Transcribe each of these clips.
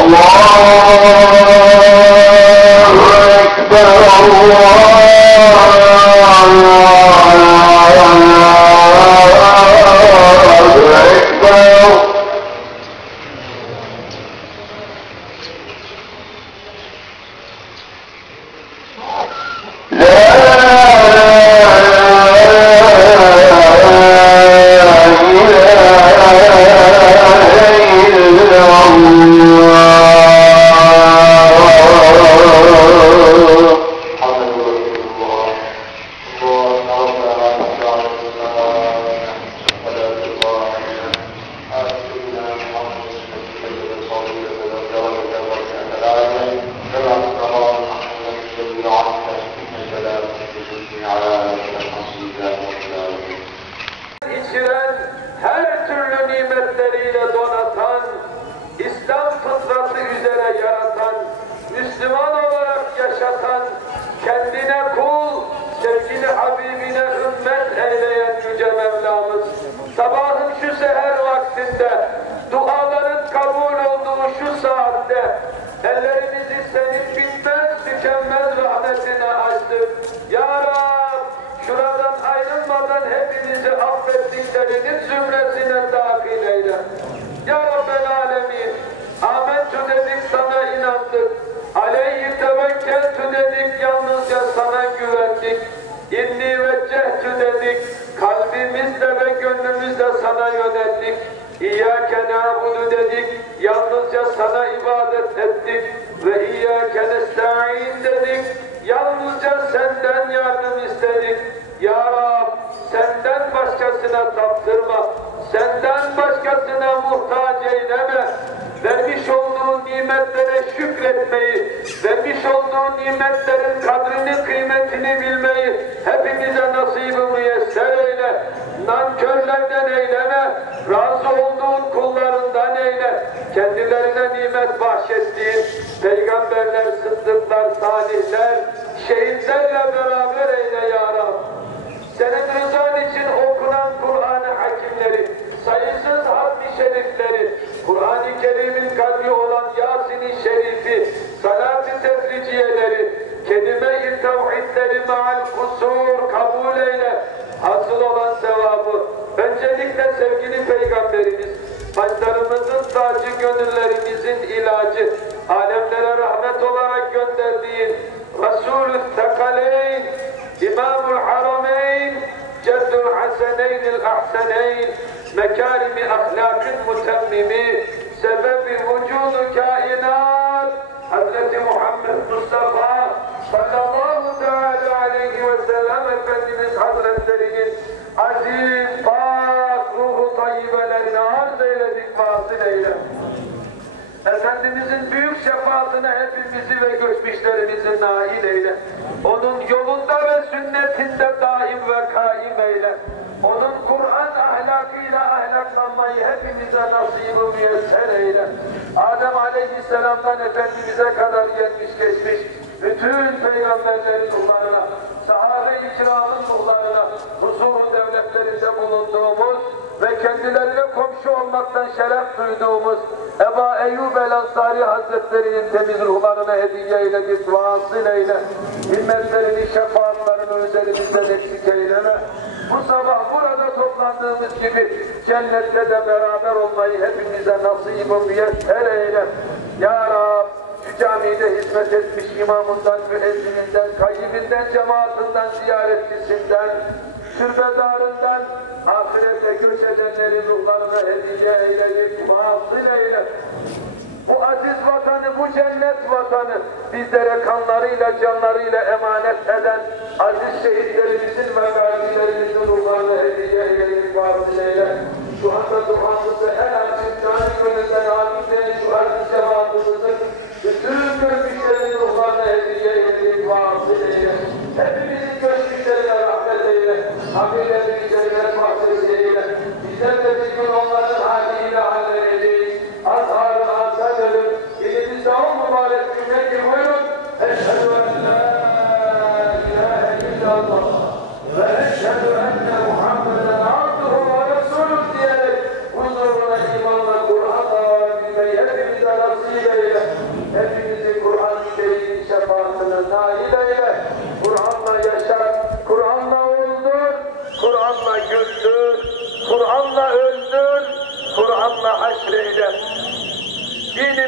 الله أكبر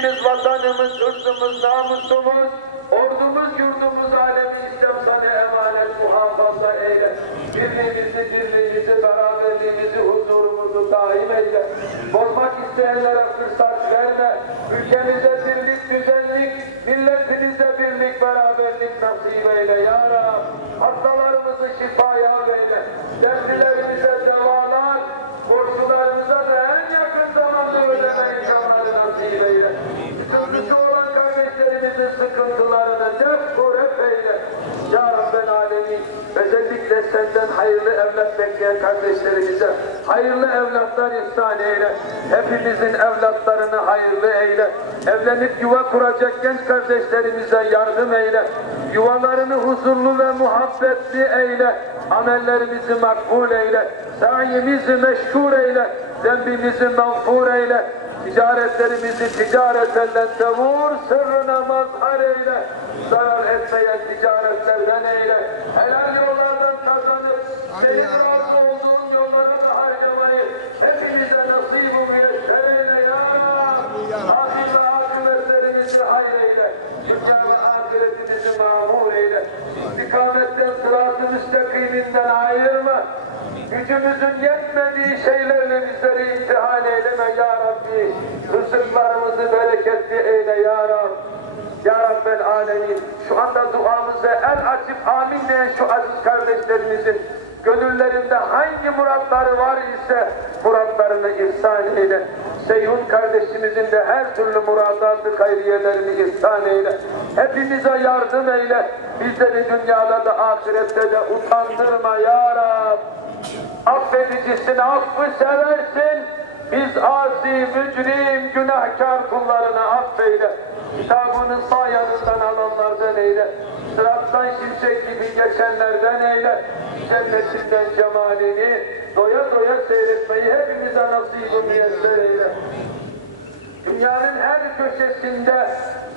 milletimiz, vatanımız, ırzımız, namusumuz, ordumuz, yurdumuz, alemi İslam sana emanet muhafaza eyle. Birliğimizi, beraberliğimizi, huzurumuzu daim eyle. Bozmak isteyenlere fırsat verme. Ülkemize birlik, düzenlik, milletimize birlik, beraberlik nasip eyle ya Rab. Hastalarımızı şifaya eyle. Dertlilerimize devalar, borçlularımıza da en yakın zamanda ödemeyi nasip eyle. Sıkıntısı olan kardeşlerimizin sıkıntılarını def eyle. Ya Rabbel Alemin, özellikle senden hayırlı evlat bekleyen kardeşlerimize hayırlı evlatlar ihsan eyle. Hepimizin evlatlarını hayırlı eyle. Evlenip yuva kuracak genç kardeşlerimize yardım eyle. Yuvalarını huzurlu ve muhabbetli eyle. Amellerimizi makbul eyle. Sayimizi meşgul eyle. Zembimizi mağfur eyle. Ticaretlerimizi ticaretten tevur, sırrına mazhar eyle. Zarar etmeyen ticaretlerden eyle. Helal yollardan kazanıp, senin razı olduğun yollarına harcamayı hepimize nasip-u müyesser eyle ya Rabbi. Ahir ve akıbetlerimizi hayır eyle. Dünya ve ahiretimizi mamur eyle. İstikametten, sırat-ı müstakiminden ayırma. Gücümüzün yetmediği şeylerle bizleri imtihan eyleme ya Rabbi. Rızıklarımızı bereketli eyle ya Rabbi. Ya Rabbel Alemin, şu anda duamıza el açıp amin diyen şu aziz kardeşlerimizin gönüllerinde hangi muratları var ise muratlarını ihsan eyle. Seyhun kardeşimizin de her türlü muradatı hayriyelerini ihsan eyle. Hepimize yardım eyle. Bizleri dünyada da ahirette de utandırma ya Rabbi. Affedicisin, affı seversin. Biz asi, mücrim, günahkar kullarını affeyle. Kitabını sağ yanından alanlardan eyle. Sırattan şimşek gibi geçenlerden eyle. Cennetinden cemalini doya doya seyretmeyi hepimize nasip-i müyesser eyle. Dünyanın her köşesinde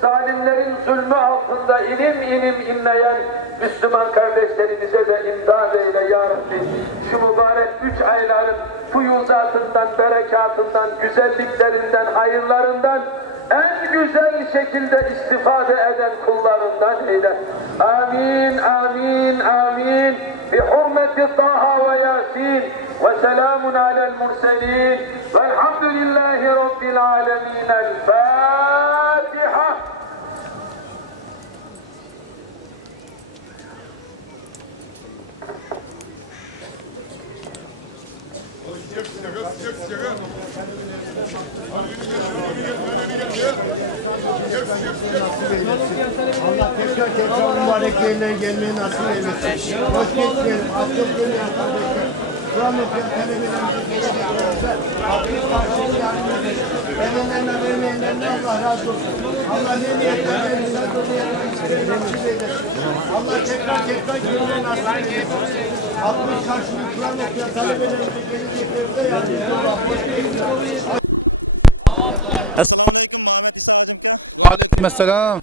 zalimlerin zulmü altında inim inim inleyen Müslüman kardeşlerimize de imdad eyle ya Rabbi. Şu mübarek 3 ayların fuyuzatından, berekatından, güzelliklerinden, hayırlarından en güzel şekilde istifade eden kullarından eyle. Amin, amin, amin. Bi hurmeti Taha ve Yasin ve selamun alel murselin velhamdülillahi rabbil alemin. El Fatiha. Allah tekrar mübarek yerine gelmeyi nasip eylesin. Hoş geldin. Abdül Gülüyor kardeşler. Kur'an-ı talebelerimizi geleceklerse Abdül karşılığı yardım edin. Verenlerine vermeyenlerine Allah razı olsun. Allah ne niyetlerine nasip eylesin. Allah tekrar gelmeyi nasip eylesin. Abdül karşılığı Kur'an-ı talebelerimizi geleceklerse yardım edin. Hoş geldiniz. Mesela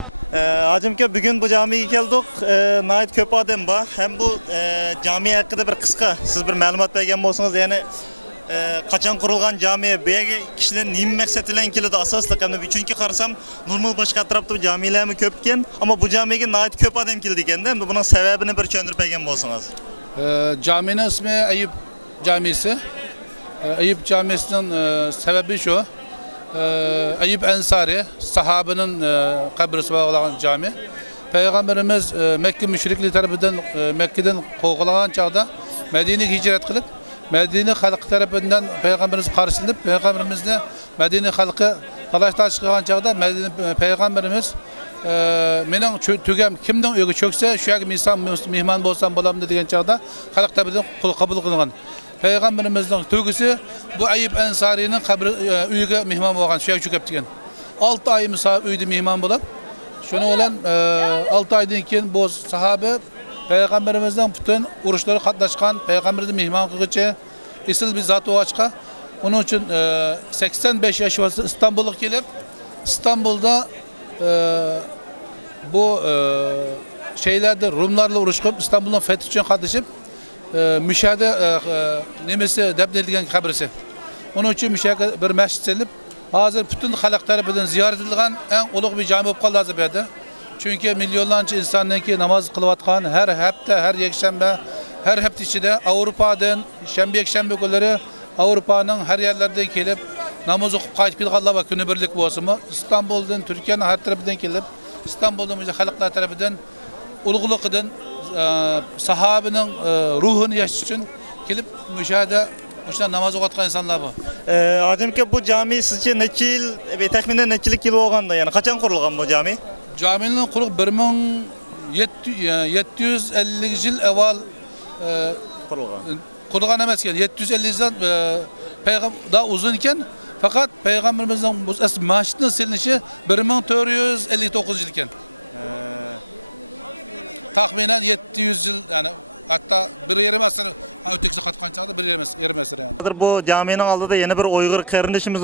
Bu caminin aldığı yeni bir Uygur kardeşimiz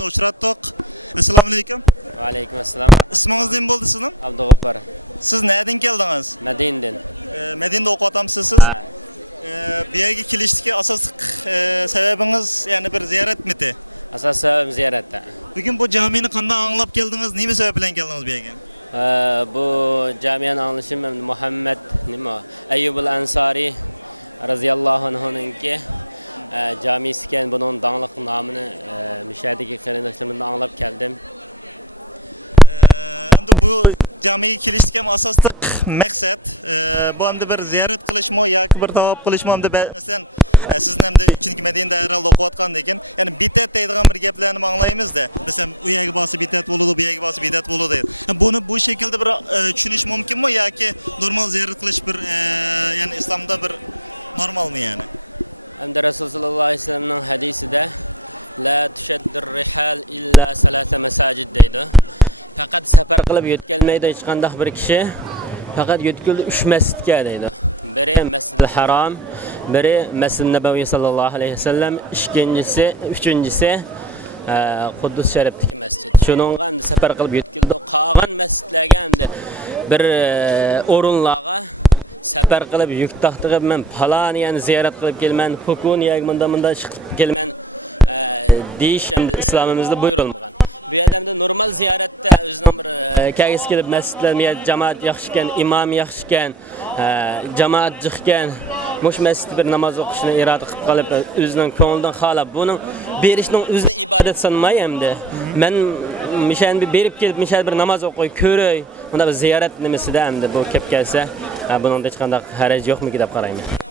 bu anda bir ziyaret bir tavap kılışmamda qilib yetmaydi hech qanday bir kishi faqat yetkildi 3 masjidga deydi. Biri Masjidil Haram, biri Masjid Nabaviy sallallohu alayhi vasallam, üçüncüsü Quddus Sharif. Şunun safar qilib yetkildi. Bir o'rinlar safar qilib yuk taxtiga men falani yani ziyorat qilib kelman, hukun yoki munda chiqib kelman. Deyish islomimizda buyurilmoqda. Kagis kelib masjidlarga jamoat yaxshi ekan, imom yaxshi ekan, jamoat jiq ekan, mush masjid bir namoz o'qishni iroda qilib qolib, o'zining ko'nglidan xolab, buning berishning o'zi ibodat sanmay hamda. Men mishan bir berib kelib, mishan bir namoz o'qiy, ko'ray, bunda bir ziyorat nimasida hamda bu kelib kelsa, buning hech qanday haraj yo'qmi deb qarayman.